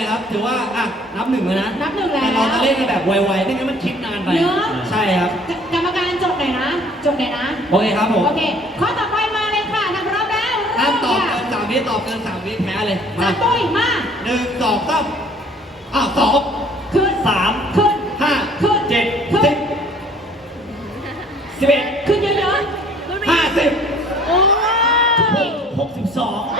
ไรครับถือว่าอ่ะนับหนึ่งเลยนะ นับหนึ่งแล้วแต่เราจะเล่นกันแบบไวๆไม่งั้นมันคิดนานไป ใช่ครับ กรรมการจบไหนนะ จบไหนนะ โอเคครับผมโอเคข้อต่อไปมาเลยค่ะนับรอบแล้วรอบตอบเกินสามวิตอบเกินสามวิแพ้เลยมาตุ้ยมาหนึ่งสองสามอ่ะสองขึ้นสามขึ้นห้าขึ้นเจ็ดขึ้นสิบเอ็ดขึ้นเยอะๆห้าสิบโอ้หกสิบสอง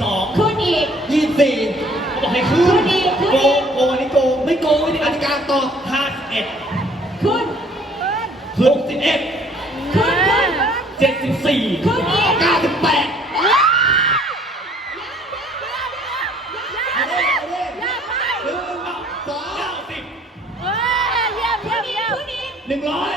22ขึ้นอีก24ก็บอกให้ขึ้นขึ้นอีกโกงโกงอันนี่โกงไม่โกงวดธีการการต่อ 51ขึ้นขึ้น61ขึ้นขึ้น74ขึ้นอีก98หนึ่งร้อย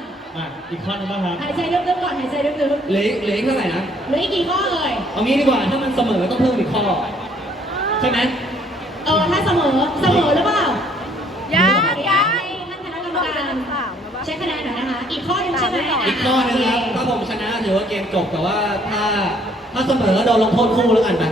อีกข้อนึงบ้างครหายใจลึกๆก่อนหายใจลึกๆเหลือเหลือเท่าไหร่นะ เหลือกี่ข้อเลยเอางี้ดีกว่าถ้ามันเสมอต้องเพิ่มอีกข้อใช่ไหมเออถ้าเสมอเสมอหรือเปล่ายากท่านคณะกรรมการเช็คะแนนหน่อยนะคะอีกข้อนึงใช่ไหมอีกข้อนึงครับถ้าผมชนะถือว่าเกมจบแต่ว่าถ้าถ้าเสมอก็โดนลงโทษคู่แล้วกันไหม